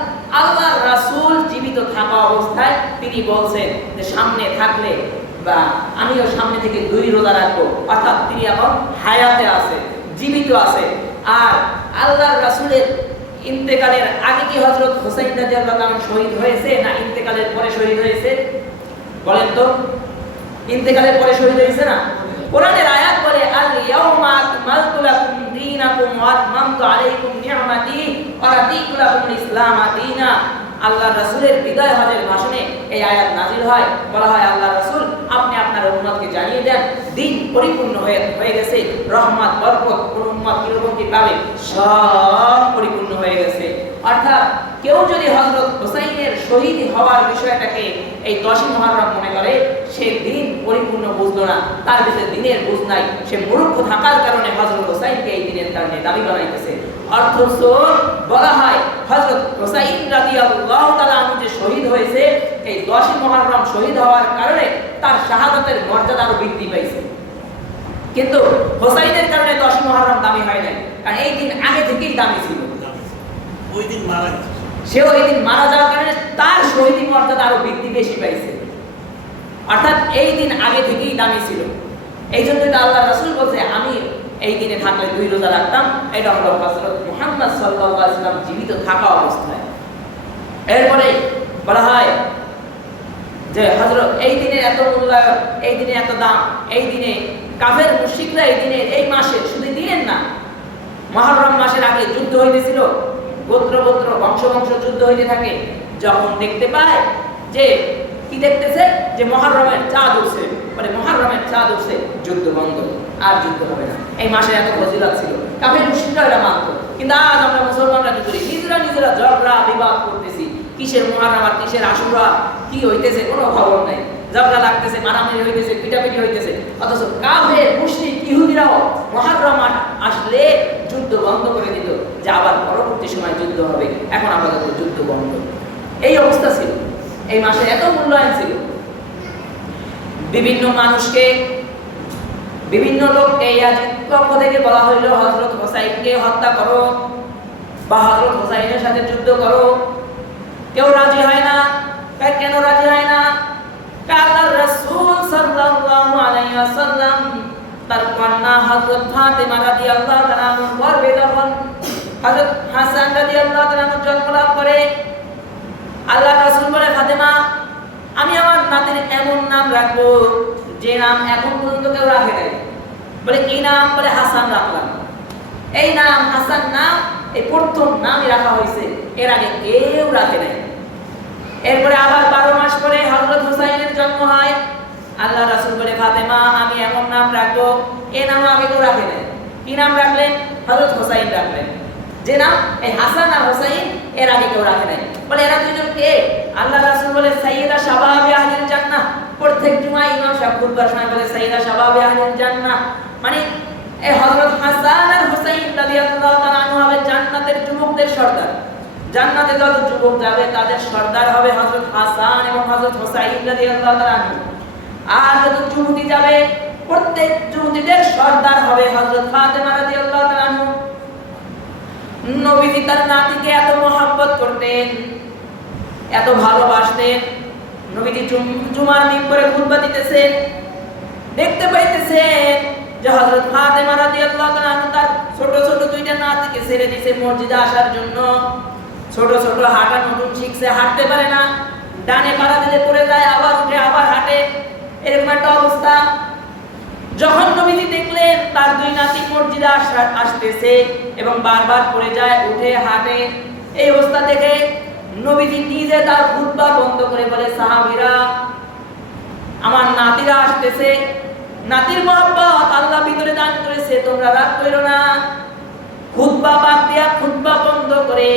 আল্লাহর রাসূল জীবিত থাকা অবস্থায় তিনি বলছেন যে সামনে থাকলে বা আমিও সামনে থেকে 2 রোজা রাখবো। অর্থাৎ তিনি এখন হায়াতে আছে, জীবিত আছে। আর আল্লাহর রাসূলের ইন্তেকালের আগে কি হযরত হুসাইন রাদিয়াল্লাহু তাআলা শহীদ হয়েছে না ইন্তেকালের পরে শহীদ হয়েছে? বলেন তো, ইন্তেকালের পরে শহীদ হয়েছে না? কোরআনের আয়াত বলে, আল ইয়াউমা আকমালতু লাকুম দীনাকুম ওয়া আতমামতু আলাইকুম নি'মাতি ওয়া রাদিতু লাকুমুল ইসলাম দীনা। আল্লাহর রাসূলের বিদায় হজের ভাষণে এই আয়াত নাযিল হয়। বলা হয়, আল্লাহর রাসূল আপনি আপনার উম্মতকে জানিয়ে দেন দিন পরিপূর্ণ হয়ে গেছে, রহমত বরকত কোন উম্মত কিরকম কি পাবে, সব পরিপূর্ণ হয়ে গেছে। অর্থাৎ কেউ যদি হযরত হুসাইনের শহীদ হওয়ার বিষয়টাকে এই 10ই মুহররম মনে করে, সে দিন পরিপূর্ণ বুঝলো না, তার ভিতরে দিনের বুঝ নাই, সে মূর্খ থাকার কারণে হযরত হুসাইনকে এই দিনের কারণে দাবি বানাইতেছে। অথচ বলা হয় হযরত হুসাইন রাদিয়াল্লাহু তাআলা আনহু যে শহীদ হয়েছে, এই 10ই মুহররম শহীদ হওয়ার কারণে তার শাহাদাতের মর্যাদা আরো বৃদ্ধি পাইছে। কিন্তু হুসাইনের কারণে 10ই মুহররম দামি হয় নাই, কারণ এই দিন আগে থেকেই দামি ছিল। ওই দিন মারা গেছে, সে ওই দিন মারা যাওয়ার কারণে তার শহীদি মর্যাদা আরো বৃদ্ধি বেশি পাইছে। অর্থাৎ এই দিন আগে থেকেই দামি ছিল। এই জন্যই তো আল্লাহর রাসূল বলছে, আমি এই দিনে থাকলে 2 রোজা রাখতাম। এটা হলো হযরত মুহাম্মদ সাল্লাল্লাহু আলাইহি ওয়াসাল্লাম জীবিত থাকা অবস্থায়। এরপরে বলা হয় যে হযরত এই দিনে এত মূল্যায়ন, এই দিনে এত দাম, এই দিনে কাফের মুশরিকরা এই দিনে এই মাসে, শুধু দিনের না, মুহররম মাসের আগে যুদ্ধ হইতেছিল, গোত্র গোত্র বংশ বংশ যুদ্ধ হইতে থাকে। যখন দেখতে পায় যে কি দেখতেছে যে মুহররমের চাঁদ উঠছে, মানে মুহররমের চাঁদ উঠছে, যুদ্ধ বন্ধ, আর যুদ্ধ হবে না। এই মাসে এত ফজিলত ছিল, কাফের মুশরিকরা এটা মানত। কিন্তু আজ আমরা মুসলমানরা কি করি? নিজেরা ঝগড়া বিবাদ করতেছি, কিসের মুহররম আর কিসের আশুরা, কি হইতেছে কোনো খবর নাই, ঝগড়া লাগতেছে, মারামারি হইতেছে, পিটাপিটি হইতেছে। অথচ কাফের মুশরিক ইহুদিরাও মুহররম আসলে যুদ্ধ বন্ধ করে দিত, যে আবার পরবর্তী সময় যুদ্ধ হবে, এখন আমাদের যুদ্ধ বন্ধ। এই অবস্থা ছিল, এই মাসে এত মূল্যায়ন ছিল। বিভিন্ন মানুষকে, বিভিন্ন লোককে ইয়াজিদ পক্ষ থেকে বলা হইল হযরত হুসাইনকে হত্যা করো বা হযরত হুসাইনের সাথে যুদ্ধ করো। কেউ রাজি হয় না। কেন রাজি হয় না? আল্লাহর রাসূল সাল্লাল্লাহু আলাইহি ওয়াসাল্লাম তার কন্যা হযরত ফাতেমা রাদিয়াল্লাহু তাআলা গর্ভে যখন হযরত হাসান রাদিয়াল্লাহু তাআলা জন্ম লাভ করে, আল্লাহর রাসূল বলে, ফাতেমা, আমি আমার নাতির এমন নাম রাখবো যে নাম এখন পর্যন্ত কেউ রাখে নাই। বলে কি নাম? বলে হাসান রাখলাম। এই নাম হাসান নাম এই প্রথম নামই রাখা হয়েছে, এর আগে কেউ রাখে নাই। এরপরে আবার 12 মাস পরে হযরত হুসাইনের জন্ম হয়। আল্লাহ রাসূল বলে, ফাতেমা, আমি এমন নাম রাখবো এই নাম আগে কেউ রাখে নাই। কি নাম রাখলেন? হযরত হুসাইন রাখলেন। যে নাম এই হাসান আর হুসাইন এর আগে কেউ রাখে নাই। বলে এরা দুইজন কে? আল্লাহ রাসূল বলে, সাইয়্যিদা শাবাবি আহলিল জান্নাহ। প্রত্যেক জুমায় ইমাম সাহেব খুতবার সময় বলে, সাইয়্যিদা শাবাবি আহলিল জান্নাহ। মানে এই হযরত হাসান আর হুসাইন রাদিয়াল্লাহু তাআলা আনহু হবে জান্নাতের যুবকদের সর্দার। জান্নাতে যত যুবক যাবে তাদের সর্দার হবে হযরত হাসান এবং হযরত হুসাইন রাদিয়াল্লাহু তাআলা আনহু। আর যত যুবতী যাবে প্রত্যেক যুবতীদের সর্দার হবে হযরত ফাতেমা রাদিয়াল্লাহু তাআলা আনহু। নবীজি তার নাতিকে এত মহব্বত করতেন, এত ভালোবাসতেন। নবীজি জুমার মিম্বরে খুতবা দিতেছেন, দেখতে পাইতেছেন যে হযরত ফাতেমা রাদিয়াল্লাহু তাআলা আনহা তার ছোট ছোট দুইটা নাতিকে ছেড়ে দিয়েছে মসজিদে আসার জন্য। ছোট ছোট হাঁটা নতুন শিখছে, হাঁটতে পারে না, ডানে পাড়া দিলে পড়ে যায়, আবার উঠে আবার হাঁটে, এরকম একটা অবস্থা। যখন নবীজি দেখলেন তার দুই নাতি মসজিদে আসতেছে এবং বারবার পড়ে যায়, উঠে হাঁটে, এই অবস্থা দেখে নবীজি নিজে তার খুতবা বন্ধ করে বলে, সাহাবীরা আমার নাতিরা আসতেছে, নাতির মহব্বত আল্লাহ ভিতরে দান করেছে, তোমরা রাগ করো না। খুতবা বাদ দিয়া খুতবা বন্ধ করে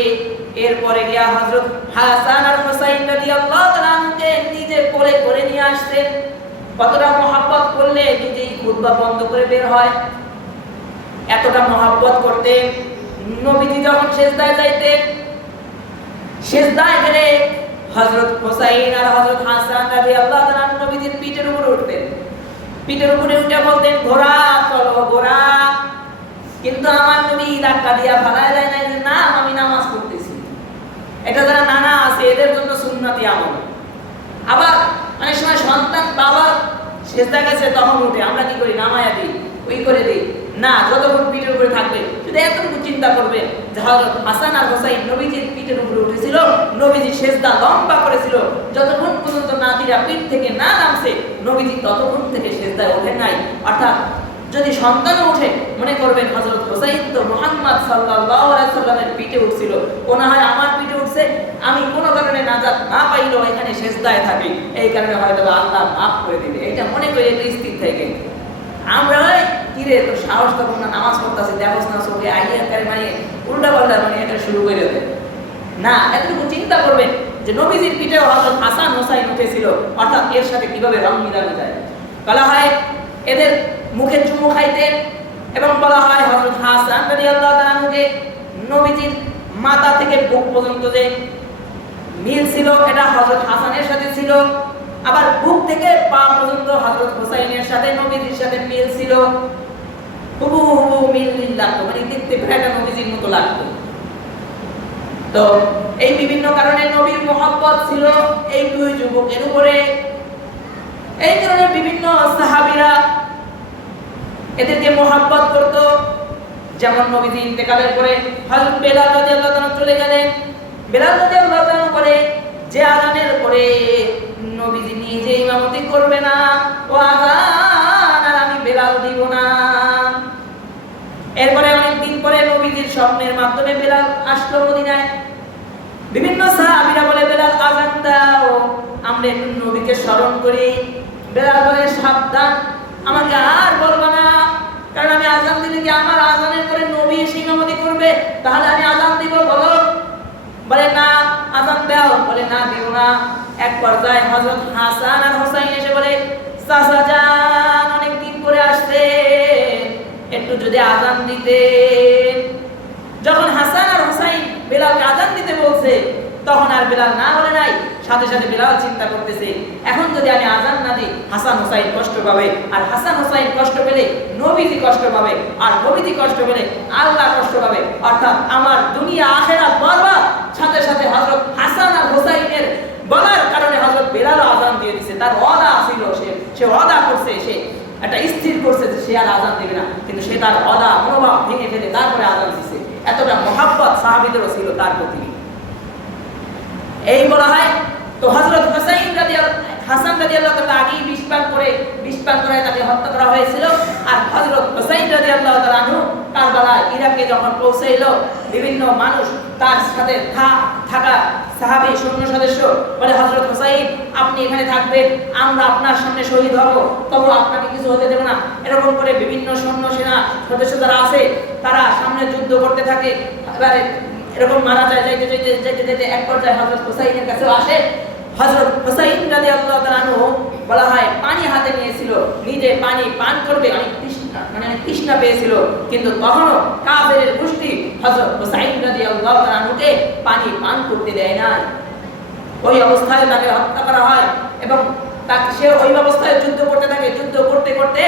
এরপরে গিয়া হযরত হাসান আর হুসাইন রাদিয়াল্লাহু তাআলা আনহুকে নিজে কোলে করে নিয়ে আসতেন। কতটা মহব্বত করলে নিজেই খুতবা বন্ধ করে বের হয়, এতটা মহব্বত করতেন। নবীজি যখন সিজদায় যাইতেন, সিজদায় গেলে হযরত হুসাইন আর হযরত হাসান রাদিয়াল্লাহু তাআলা আনহু নবীজির পিঠের উপরে উঠতেন। পিঠের উপরে উঠে বলতেন, ঘোড়া চলো ঘোড়া। কিন্তু আমার নবী ধাক্কা দিয়া ফালায় যায় না যে না আমি নামাজ পড়তেছি। এটা যারা নানা আছে এদের জন্য সুন্নতি আমল। আবার অনেক সময় সন্তান বাবা সিজদা গেছে তখন উঠে, আমরা কি করি নামায়া দিই, ওই করে দিই না, যতক্ষণ পিঠের উপরে থাকবে। যদি এতটুকু চিন্তা করবে যে হযরত হাসান আর হুসাইন নবীজির পিঠের উপরে উঠেছিল, নবীজি সিজদা লম্বা করেছিল, যতক্ষণ পর্যন্ত নাতিরা পিঠ থেকে না নামছে নবীজি ততক্ষণ থেকে সিজদায় ওঠেন নাই। অর্থাৎ যদি সন্তান ওঠে মনে করবেন হযরত হুসাইন তো মুহাম্মদ সাল্লাল্লাহু আলাইহি সাল্লামের পিঠে উঠছিল, কোন হয় আমার পিঠে উঠছে, আমি কোনো কারণে নাজাত না পাইলেও এখানে সিজদায় থাকি, এই কারণে হয়তো আল্লাহ মাফ করে দিবে, এটা মনে করে একটু স্থির থেকে। আমরা কিরে তো সাহস তো না, নামাজ পড়তেছি দেখোস না চোখে আইয়াকারে মানে উল্টা পাল্টা মানে এটা শুরু করে দেবে না। এতটুকু চিন্তা করবেন যে নবীজির পিঠে হযরত হাসান হুসাইন উঠেছিল, অর্থাৎ এর সাথে কিভাবে রং মিলানো যায়। বলা হয় এদের মুখে চুমু খাইতেন এবং বলা হয় হযরত হাসান রাদিয়াল্লাহু তাআলা আনহুকে নবীজির মাথা থেকে বুক পর্যন্ত যে মিল ছিল এটা হযরত হাসানের সাথে ছিল, আবার বুক থেকে পা পর্যন্ত হযরত হুসাইনের সাথে নবীজির সাথে মিল ছিল। হুবহু মিল লাগতো, মানে দেখতে প্রায় নবীজির মতো লাগতো। তো এই বিভিন্ন কারণে নবীর মহব্বত ছিল এই দুই যুবকের উপরে। এই কারণে বিভিন্ন সাহাবীরা এদেরকে মহব্বত করত। যেমন নবীজি ইন্তেকালের পরে হযরত বেলাল রাদিয়াল্লাহু তাআলা চলে গেলেন। বেলাল রাদিয়াল্লাহু তাআলা পরে যে আযানের পরে নবীজি নিজে ইমামতি করবে না, ও আযান আর আমি বেলাল দিব না। এরপরে অনেকদিন পরে নবীজির স্বপ্নের মাধ্যমে বেলাল আসলো মদিনায়। বিভিন্ন সাহাবীরা বলে বেলাল আযান দাও, আমরা একটু নবীকে স্মরণ করি। বেলাল বলে সাবধান, আমাকে আর বলবা না, কারণ আমি আযান দিলে কি আমার আযানের পরে নবী এসে ইমামতি করবে, তাহলে আমি আযান দিব বলো। বলে না আযান দাও, বলে না দিব না। এক পর্যায়ে হযরত হাসান আর হুসাইন এসে বলে চাচা যান অনেকদিন পরে আসছে, একটু যদি আযান দিতেন। যখন হাসান আর হুসাইন বেলালকে আযান দিতে বলছে তখন আর বেলাল না বলে নাই, সাথে সাথে বেলাল চিন্তা করতেছে এখন যদি আমি আযান না দিই হাসান হুসাইন কষ্ট পাবে, আর হাসান হুসাইন কষ্ট পেলে নবীজি কষ্ট পাবে, আর নবীজি কষ্ট পেলে আল্লাহ কষ্ট পাবে, অর্থাৎ আমার দুনিয়া আখিরাত বরবাদ। সাথে সাথে হযরত হাসান আর হুসাইনের বলার কারণে হযরত বেলাল আযান দিয়ে দিয়েছে। তার ওয়াদা ছিল, সে ওয়াদা করছে, সে একটা স্থির করছে যে সে আর আযান দিবে না, কিন্তু সে তার ওয়াদা মনোভাব ভেঙে ফেলে তারপরে আযান দিয়েছে। এতটা মহব্বত সাহাবীদেরও ছিল তার প্রতি। এই বলা হয় তো হযরত হুসাইন হাসান রাদিয়াল্লাহু তাআলা আগেই বিষ পান করে তাকে হত্যা করা হয়েছিল। আর হযরত হুসাইন রাদিয়াল্লাহু তাআলা আনহু কারবালা ইরাকে যখন পৌঁছাইলো, বিভিন্ন মানুষ তার সাথে থাকা সাহাবী সৈন্য সদস্য বলে হযরত হুসাইন আপনি এখানে থাকবেন, আমরা আপনার সামনে শহীদ হব, তবু আপনাকে কিছু হতে দেব না। এরকম করে বিভিন্ন সৈন্য সেনা সদস্য যারা আছে তারা সামনে যুদ্ধ করতে থাকে। এবারে এরকম মারা যায়, যাইতে এক পর্যায়ে হযরত হুসাইনের কাছে আসে। হযরত হুসাইন রাদিয়াল্লাহু তাআলা আনহু বলা হয় পানি হাতে নিয়েছিল, নিজে পানি পান করবে, অনেক তৃষ্ণা পেয়েছিল, কিন্তু তখনও কাফেরের গোষ্ঠী হযরত হুসাইন রাদিয়াল্লাহু তাআলা আনহুকে পানি পান করতে দেয় না। ওই অবস্থায় তাকে হত্যা করা হয় এবং তাকে সে ওই অবস্থায় যুদ্ধ করতে থাকে। যুদ্ধ করতে করতে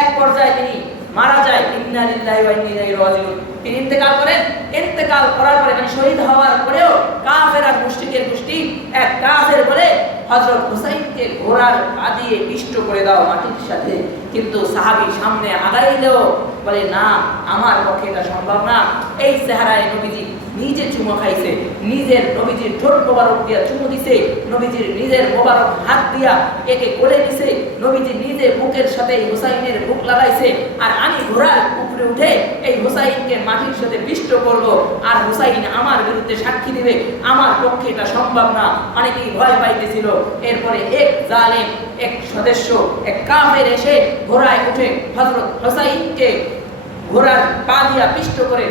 এক পর্যায়ে তিনি মারা যায়। ইন্না লিল্লাহি ওয়া ইন্না ইলাইহি রাজিউন। তিনি ইন্তেকাল করেন। ইন্তেকাল করার পরে মানে শহীদ হওয়ার পরেও কাফের আর মুশরিকের গোষ্ঠী এক কাফের বলে হযরত হুসাইনকে ঘোড়ার পা দিয়ে পিষ্ট করে দাও মাটির সাথে। কিন্তু সাহাবী সামনে আগাইলেও বলে না, আমার পক্ষে এটা সম্ভব না। এই চেহারায় নবীজি নিজে চুমো খাইছে, নিজের নবীজির ঠোঁট মোবারক দিয়া চুমু দিছে, নবীজির নিজের মোবারক হাত দিয়া একে কোলে নিছে, নবীজি নিজে বুকের সাথে হুসাইনের বুক লাগাইছে। আর আমি ঘোড়ার উপরে উঠে এই হুসাইনকে মাটির সাথে পিষ্ট করব, আর হুসাইন আমার বিরুদ্ধে সাক্ষী দিবে, আমার পক্ষে এটা সম্ভব না। অনেকেই ভয় পাইতেছিল। এরপরে এক জালেম, এক সদস্য, এক কাফের এসে ঘোড়ায় উঠে হযরত হুসাইনকে ঘোড়ার পা দিয়া পিষ্ট করে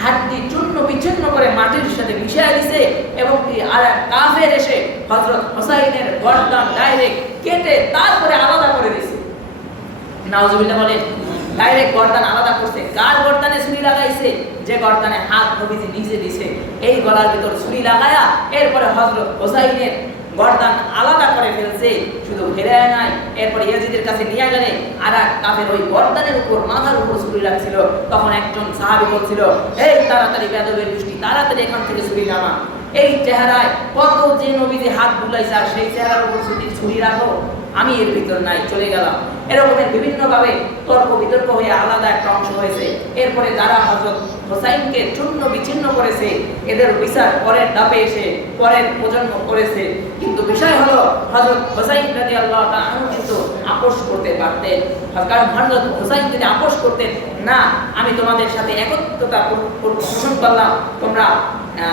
হাড্ডি চূর্ণ বিচ্ছিন্ন করে মাটির সাথে মিশিয়ে দিছে। এবং আর কাফের এসে হযরত হুসাইনের গর্দান ডাইরেক্ট কেটে তারপরে আলাদা করে দিছে। নাউজুবিল্লাহ বলে, ডাইরেক্ট গর্দান আলাদা করছে। কার গর্দানে ছুরি লাগাইছে? যে গর্দানে হাত নবীজি নিজে দিছে, এই গলার ভিতর ছুরি লাগায়া এরপরে হযরত হুসাইনের গর্দান আলাদা করে ফেলছে। শুধু ফেরায় নাই, এরপর ইয়াজিদের কাছে নিয়ে গেলে আর এক কাফের ওই গর্দানের উপর মাথার উপর ছুরি লাগছিল। তখন একজন সাহাবী বলছিল, এই তাড়াতাড়ি বেদবের গোষ্ঠী, তাড়াতাড়ি এখান থেকে ছুরি নামা। এই চেহারায় কত যে নবীজি হাত বুলাইছে, আর সেই চেহারার উপর ছুরি রাখো, আমি এর ভিতর নাই, চলে গেলাম। এরকমের বিভিন্নভাবে তর্ক বিতর্ক হয়ে আলাদা একটা অংশ হয়েছে। এরপরে যারা হযরত হুসাইনকে চূর্ণ বিচ্ছিন্ন করেছে, এদের বিচার পরের ধাপে এসে পরের প্রজন্ম করেছে। কিন্তু বিষয় হলো হযরত হুসাইন রাদিয়াল্লাহু তাআলা আনহু কিন্তু আপোষ করতে পারতেন। কারণ হযরত হুসাইন যদি আপোষ করতেন, না আমি তোমাদের সাথে একত্রতা পোষণ করলাম, তোমরা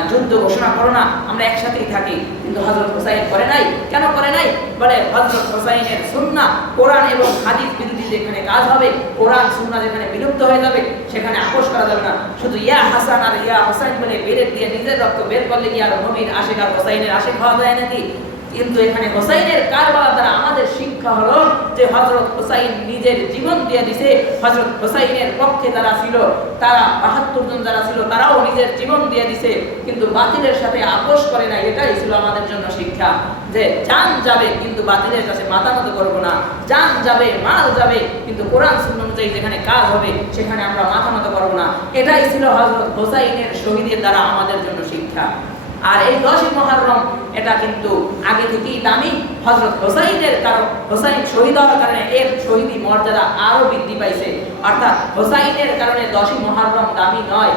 যুদ্ধ ঘোষণা করো না, আমরা একসাথেই থাকি, কিন্তু হযরত হুসাইন করে নাই। কেন করে নাই? বলে হযরত হুসাইনের সুন্নাহ, কোরআন এবং হাদিস বিরোধী যেখানে কাজ হবে, কোরআন সুন্নাহ যেখানে বিলুপ্ত হয়ে যাবে, সেখানে আপোষ করা যাবে না। শুধু ইয়া হাসান আর ইয়া হুসাইন বলে বেরেট দিয়ে নিজের রক্ত বের করলে কি আর নবীর আশিক আর হুসাইনের আশিক হওয়া যায় নাকি? কিন্তু এখানে হুসাইনের কারবালা দ্বারা আমাদের শিক্ষা হলো যে হযরত হুসাইন নিজের জীবন দিয়ে দিছে। হযরত হুসাইনের পক্ষে যারা ছিল, তারা ৭২ জন যারা ছিল, তারাও নিজের জীবন দিয়ে দিছে, কিন্তু বাতিলের সাথে আপোষ করে না। এটাই ছিল আমাদের জন্য শিক্ষা, যে জান যাবে কিন্তু বাতিলের কাছে মাথা নত করব না। জান যাবে, মাল যাবে, কিন্তু কোরআন সুন্নাহ অনুযায়ী যেখানে কাজ হবে সেখানে আমরা মাথা নত করব না। এটাই ছিল হযরত হুসাইনের শহীদের দ্বারা আমাদের জন্য শিক্ষা। আর এই 10ই মুহররম এটা কিন্তু আগে থেকেই দামি। হযরত হুসাইনের কারণ, হুসাইন শহীদ হওয়ার কারণে এর শহীদি মর্যাদা আরো বৃদ্ধি পাইছে। অর্থাৎ হুসাইনের কারণে 10ই মুহররম দামি নয়।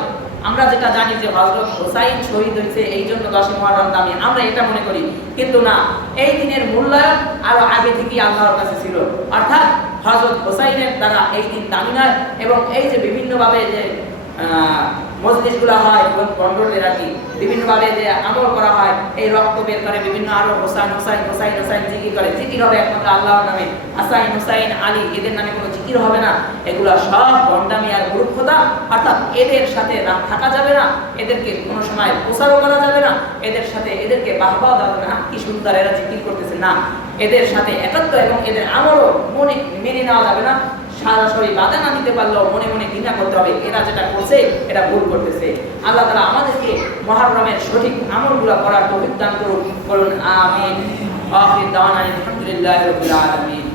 আমরা যেটা জানি যে হযরত হুসাইন শহীদ হয়েছে এই জন্য 10ই মুহররম দামি, আমরা এটা মনে করি, কিন্তু না, এই দিনের মূল্যায়ন আরো আগে থেকেই আল্লাহর কাছে ছিল। অর্থাৎ হযরত হুসাইনের দ্বারা এই দিন দামি নয়। এবং এই যে বিভিন্নভাবে যে মজলিসগুলো হয়, বন্ডলের আর কি, বিভিন্নভাবে যে আমল করা হয়, এই রক্ত বের করে বিভিন্ন আরো হোসাইন হোসাইন হোসাইন হোসাইন জিকির করে, জিকির হবে একমাত্র আল্লাহর নামে। হাসাইন হোসাইন আলী এদের নামে কোনো জিকির হবে না। এগুলো সব ভণ্ডামি আর মূর্খতা। অর্থাৎ এদের সাথে থাকা যাবে না, এদেরকে কোনো সময় প্রচারও করা যাবে না, এদের সাথে এদেরকে বাহবা দেওয়া যাবে না, কি সুন্দর এরা জিকির করতেছে, না, এদের সাথে একাত্ম এবং এদের আমলও মনে মেনে নেওয়া যাবে না। সরাসরি বাধা না দিতে পারলেও মনে মনে ঘৃণা করতে হবে, এরা যেটা করছে এটা ভুল করতেছে। আল্লাহ তাআলা আমাদেরকে মুহররমের সঠিক আমলগুলো করার তৌফিক দান করুন। আমিন। আখির দাওয়ানা আলহামদুলিল্লাহি রাব্বিল আলামিন।